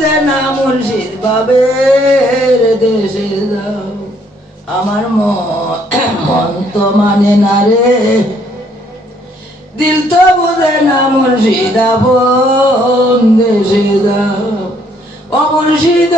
না মুর্শিদ বাবের দেশে যাও। আমার মন তো মানে না রে। দিল তো বুঝে না মুর্শিদ দেশে যাও। ও মুর্শিদ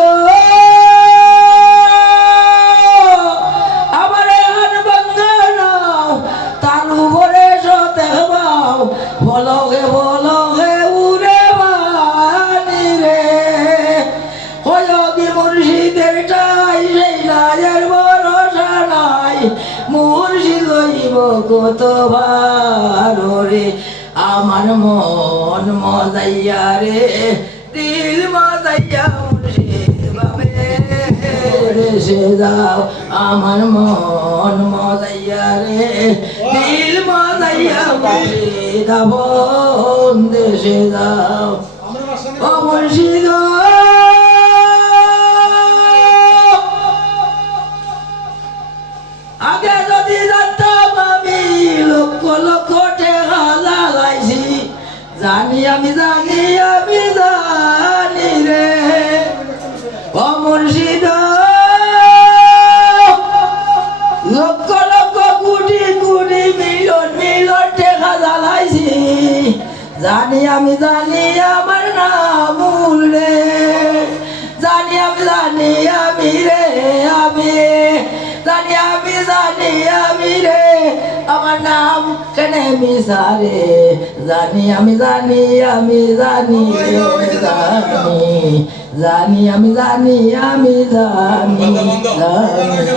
মুর্শিদ হইব কত ভালো রে, আমার মন মজাইয়া রে, দিল মজাইয়া দেশে যাও, আমার মন মজাইয়া রে, দিল মজাইয়া মুর্শিদ দেশে যাও, ও মুর্শিদ আগে যদি জানতাম আমি লক্ষ লক্ষ টাকা লাগাইছি, জানি আমি জানি আমি জানি রে। ও মুর্শিদ, লক্ষ লক্ষ কোটি কোটি মিলন মিলন টাকা জ্বালাইছি, জানি আমি জানি আমার নাম রে জানি আমি জানি মিসারে জানি আমি জানি আমি জানি জানি জানি আমি জানি আমি জানি জানি।